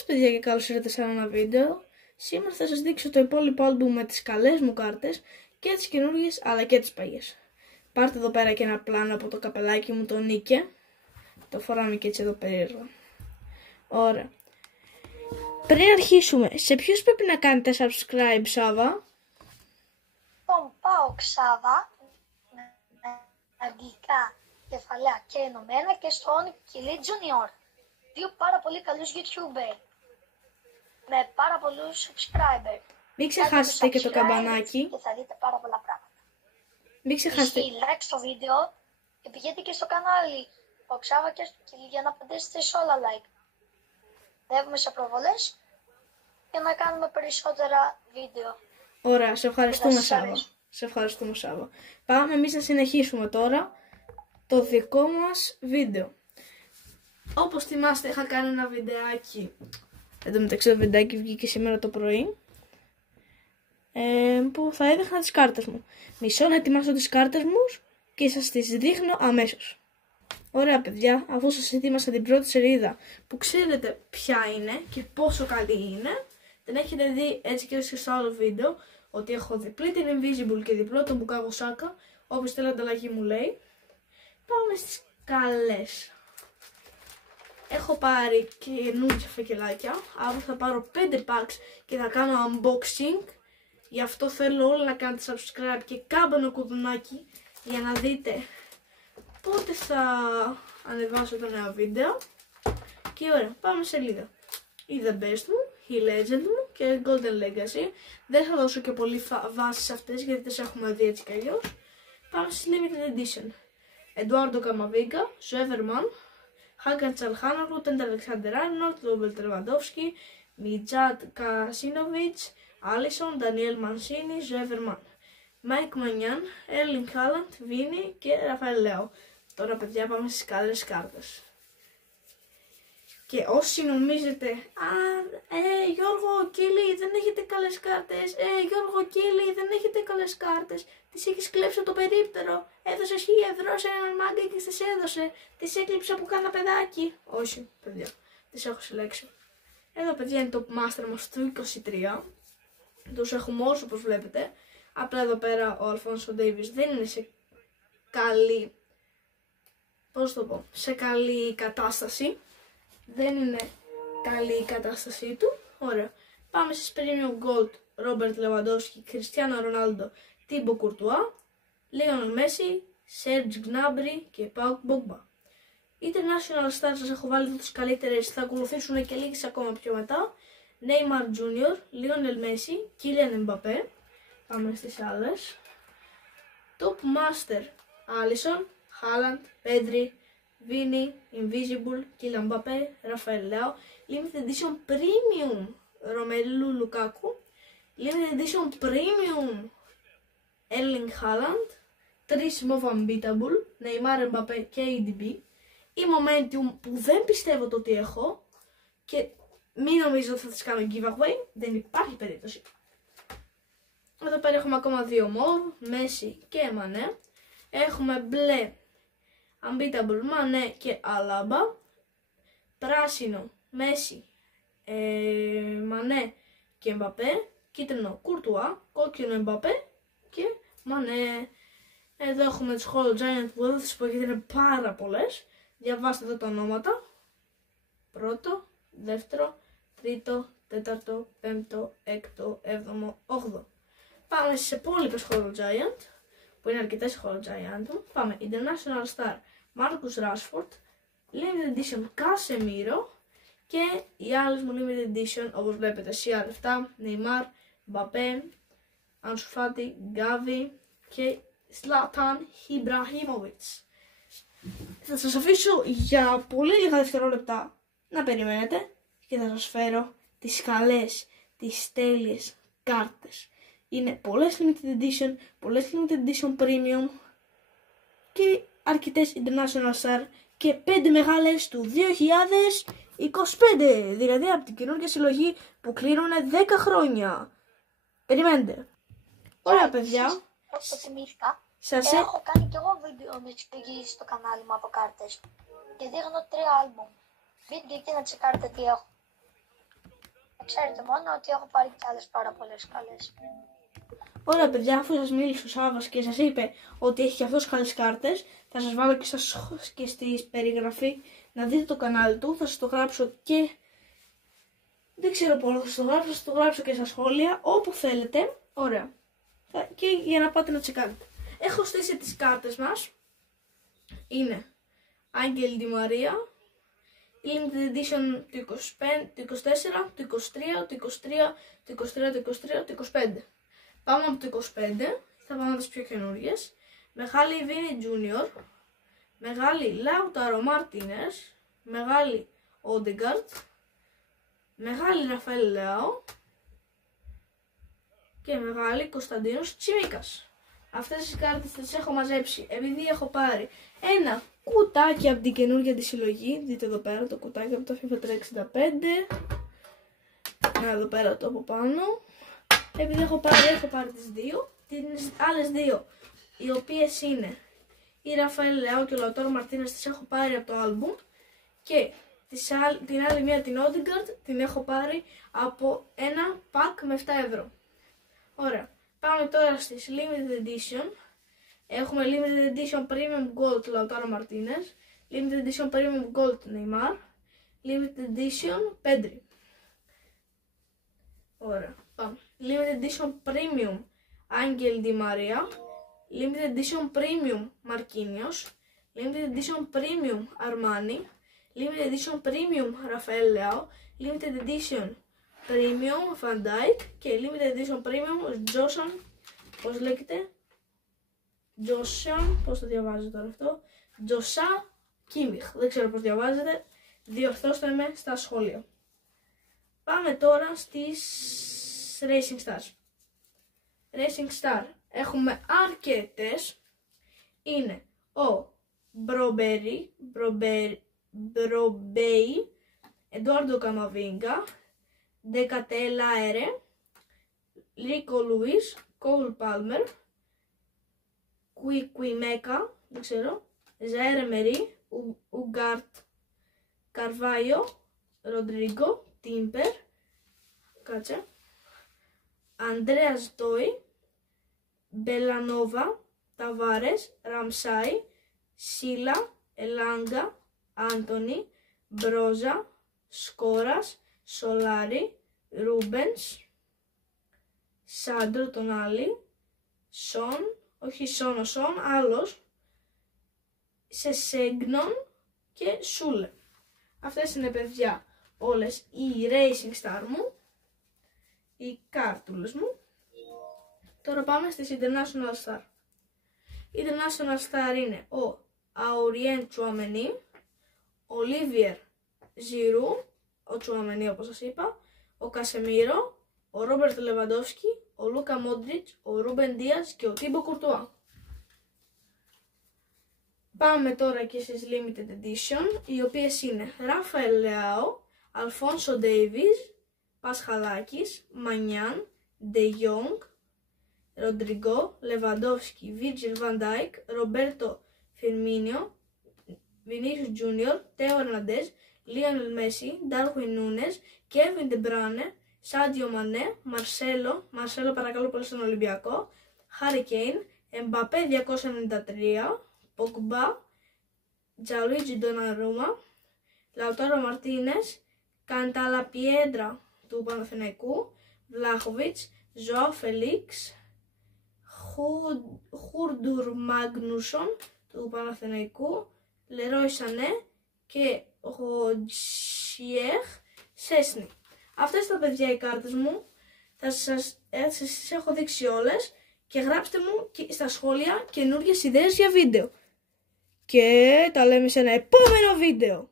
σας παιδιά και καλώς ήρθατε σε ένα βίντεο. Σήμερα θα σας δείξω το υπόλοιπο άλμπουμ με τις καλές μου κάρτες και τις καινούργιες αλλά και τις παλιές. Πάρτε εδώ πέρα και ένα πλάνο από το καπελάκι μου, το Νίκε. Το φοράμε και έτσι εδώ περίεργα. Ωραία. Πριν αρχίσουμε, σε ποιους πρέπει να κάνετε subscribe, Σάβα? Τον ΠΑΟΚ Σάβα, με αγγλικά κεφαλαία και ενωμένα, και στο Onyx Kili Junior. Δύο πάρα πολύ καλούς YouTuber με πάρα πολλούς subscriber. Μην ξεχάσετε και το καμπανάκι. Και θα δείτε πάρα πολλά πράγματα. Μην ξεχάσετε. Like στο βίντεο και πηγαίνετε και στο κανάλι ΠΑΟΚ Σάβα και στο Kili για να απαντήσετε σε όλα like. Δεύουμε σε προβολές για να κάνουμε περισσότερα βίντεο. Ωραία, σε ευχαριστούμε Σάβα. Σε ευχαριστούμε Σάβα. Πάμε εμείς να συνεχίσουμε τώρα το δικό μας βίντεο. Όπως θυμάστε είχα κάνει ένα βιντεάκι. Εν τω μεταξύ το βιντεάκι βγήκε σήμερα το πρωί. Που θα έδειχνα τις κάρτες μου. Μισό να ετοιμάσω τις κάρτες μου και σας τις δείχνω αμέσως. Ωραία παιδιά, αφού σας ετοίμασα την πρώτη σελίδα που ξέρετε ποια είναι και πόσο καλή είναι. Δεν έχετε δει έτσι και στο άλλο βίντεο ότι έχω διπλή την Invisible και διπλό τον Bukayo Saka. Όποιος θέλει ανταλλαγή μου λέει. Πάμε στις καλές. Έχω πάρει καινούργια φακελάκια. Αύριο θα πάρω 5 packs και θα κάνω unboxing. Γι' αυτό θέλω όλοι να κάνετε subscribe και κάμπανο κουδουνάκι για να δείτε πότε θα ανεβάσω το νέο βίντεο. Και ωραία, πάμε σελίδα. Η The Best μου, η Legend μου και Golden Legacy. Δεν θα δώσω και πολύ βάση σε αυτές γιατί τις έχουμε δει έτσι κι αλλιώς. Πάμε στη Limited Edition. Eduardo Camavinga, Zouverman, Hakan Çalhanoğlu, Trent Alexander-Arnold, Robert Lewandowski, Mijat Kasinovic, Alisson, Daniel Mancini, Zouverman, Mike Maignan, Erling Haaland, Vini και Rafael Leao. Τώρα παιδιά πάμε στις καλές κάρτες. Και όσοι νομίζετε, Γιώργο Κίλι δεν έχετε καλές κάρτες, Γιώργο Κίλι δεν έχετε καλές κάρτες, τις έχεις κλέψει από το περίπτερο, έδωσες 1.000 ευρώ σε έναν μάγκα και τις έδωσε, τις έκλειψε από κάνα παιδάκι. Όχι παιδιά, τις έχω συλλέξει. Εδώ παιδιά είναι το Master μας του 23, τους έχουμε όλους όπως βλέπετε, απλά εδώ πέρα ο Αλφόνσο Ντέιβις δεν είναι σε καλή, πώς το πω, σε καλή κατάσταση. Δεν είναι καλή η κατάστασή του. Ωραία. Πάμε στις Premium Gold. Robert Lewandowski, Cristiano Ronaldo, Thibaut Courtois, Lionel Messi, Serge Gnabry και Paul Pogba. International Stars σας έχω βάλει εδώ τους καλύτερες. Θα ακολουθήσουν και λίγες ακόμα πιο μετά. Neymar Jr, Lionel Messi, Kylian Mbappé. Πάμε στις άλλες. Top Master Alisson, Haaland, Pedri, Vini, Invisible, Kylian Mbappé, Rafael Leao, Limited Edition Premium, Romelu Lukaku, Limited Edition Premium, Erling Haaland, 3 Move Unbeatable, Neymar, Mbappé και ADB, η Momentum που δεν πιστεύω το ότι έχω και μην νομίζω ότι θα τις κάνω giveaway, δεν υπάρχει περίπτωση. Εδώ πέρα έχουμε ακόμα 2 Move, Messi και Mané, έχουμε μπλε Unbeatable, Mané και Alaba, πράσινο, Messi, Mané και Mbappé, κίτρινο, Courtois, κόκκινο, Mbappé και Mané. Εδώ έχουμε τις Holo Giant που εδώ θα σας πω γιατί είναι πάρα πολλές. Διαβάστε εδώ τα ονόματα. Πρώτο, δεύτερο, τρίτο, τέταρτο, πέμπτο, έκτο, έβδομο, όγδο. Πάμε στις υπόλοιπες Holo Giant, που είναι αρκετές Holo Giant. Πάμε International Star, Marcus Rashford, Limited Edition Casemiro και οι άλλες μου Limited Edition όπως βλέπετε CR7, Neymar, Mbappé, Ansu Fati, Gavi και Zlatan Ibrahimovic. Θα σας αφήσω για πολύ λίγα δευτερόλεπτα να περιμένετε και θα σας φέρω τις καλές, τις τέλειες κάρτες. Είναι πολλές Limited Edition, πολλές Limited Edition Premium και αρκετές International Star και 5 μεγάλες του 2025, δηλαδή από την καινούργια συλλογή που κλείνουν 10 χρόνια. Περιμένετε. Ωραία παιδιά. Όπως το θυμήθηκα, Σας έχω κάνει και εγώ βίντεο με εξηγήσεις στο κανάλι μου από κάρτες και δείχνω 3 άλμπουμ. Μπείτε εκεί να τσεκάρετε τι έχω. ξέρετε μόνο ότι έχω πάρει και άλλες πάρα πολλές καλές. Ωραία παιδιά, αφού σας μίλησε ο Σάββας και σας είπε ότι έχει και αυτός καλές κάρτες, θα σας βάλω και στη περιγραφή να δείτε το κανάλι του, θα σας το γράψω και δεν ξέρω πόνο θα σας το γράψω και στα σχόλια, όπου θέλετε. Ωραία. Και για να πάτε να τσεκάρετε. Έχω στήσει τις κάρτες μας. Είναι Άγγελ Ντι Μαρία, Limited Edition του 25, του 24, του 23, του 23, του 23, του 23, του 25. Πάμε από το 25, θα πάμε τις πιο καινούργιες. Μεγάλη Βίνι Junior, μεγάλη Λάουταρο Μαρτίνες, μεγάλη Όντεγκαρτ, μεγάλη Ραφαέλ Λεάο και μεγάλη Κωνσταντίνος Τσιμίκας. Αυτές τις κάρτες τις έχω μαζέψει επειδή έχω πάρει ένα κουτάκι από την καινούργια τη συλλογή. Δείτε εδώ πέρα το κουτάκι από το FIFA 365. Να εδώ πέρα το από πάνω. Επειδή έχω πάρει τις δύο. Τις άλλες δύο, οι οποίες είναι η Ραφαέλ Λεάο και ο Λαουτάρο Μαρτίνες, τις έχω πάρει από το άλμπουμ. Και την άλλη μία, την Όντεγκαρτ, την έχω πάρει από ένα pack με 7 ευρώ. Ωραία. Πάμε τώρα στις Limited Edition. Έχουμε Limited Edition Premium Gold Lautaro Martinez, Limited Edition Premium Gold Neymar, Limited Edition Pedri. Ωραία, πάμε. Limited Edition Premium Angel Di Maria, Limited Edition Premium Marquinhos, Limited Edition Premium Armani, Limited Edition Premium Rafael Leao, Limited Edition Premium Van Dijk και Limited Edition Premium Josan, πώς λέγεται, Josan, πώς το διαβάζω τώρα αυτό, Josa Kimmich, δεν ξέρω πώς διαβάζετε, διορθώστε με στα σχόλια. Πάμε τώρα στις Racing Stars. Racing Star έχουμε αρκετές, είναι ο Μπρομπέι, Εντουάρντο Καμαβίγκα, Ντεκατέλα Αέρε, Ρίκο Λουίς, Κόουλ Πάλμερ, Κουικουιμέκα, δεν ξέρω, Ζαέρε Μερί, Ουγκάρτ Καρβάιο, Ροντρίγκο, Τίμπερ, κάτσε, Ανδρέας Ντόι, Μπελανόβα, Ταβάρες, Ραμσάι, Σίλα, Ελάγκα, Άντονι, Μπρόζα, Σκόρας, Σολάρι, Ρούμπενς, Σάντρο τον άλλη, Σον, όχι Σον ο Σον, άλλος, Σεσέγνον και Σούλε. Αυτές είναι παιδιά όλες οι Racing Star μου, οι κάρτουλες μου. Τώρα πάμε στις International Star. Η International Star είναι ο Αουριέν Τσουαμενί, ο Λίβιερ Ζιρού, ο Τσουαμενί όπως σας είπα, ο Κασεμίρο, ο Ρόμπερτ Λεβαντόφσκι, ο Λούκα Μόντριτς, ο Ρούμπεν Δίας και ο Τίμπο Κουρτουά. Πάμε τώρα και στις Limited Edition, οι οποίες είναι Ραφαέλ Λεάο, Αλφόνσο Ντέιβις, Πασχαλάκης, Μανιάν, Ντε Γιόγκ, Ροντριγκό, Λεβαντόφσκι, Βίρτζιλ Βαν Ντάικ, Ρομπέρτο Φιρμίνιο, Βινίσιους Τζούνιορ, Τέο Ερναντές, Λίονελ Μέση, Ντάρουιν Νούνες, Κέβιν Ντε Μπράνε, Σάντιο Μανέ, Μαρσέλο παρακαλώ πολύ στον Ολυμπιακό, Χάρι Κέιν, Εμπαπέ 293, Πογμπά, Τζαλουίτζι Ντοναρούμα, Λαουτάρο Μαρτίνες, Κανταλαπιέντρα του Παναθηναϊκού, Βλάχοβιτς, Ζωάο Φελίξ, Χούρντουρ Μάγνουσον του Παναθηναϊκού, Λερόι Σανέ και Χοτζιέχ Σέσνη. Αυτές τα παιδιά οι κάρτες μου, θα σας έχω δείξει όλες και γράψτε μου στα σχόλια καινούργιες ιδέες για βίντεο. Και τα λέμε σε ένα επόμενο βίντεο.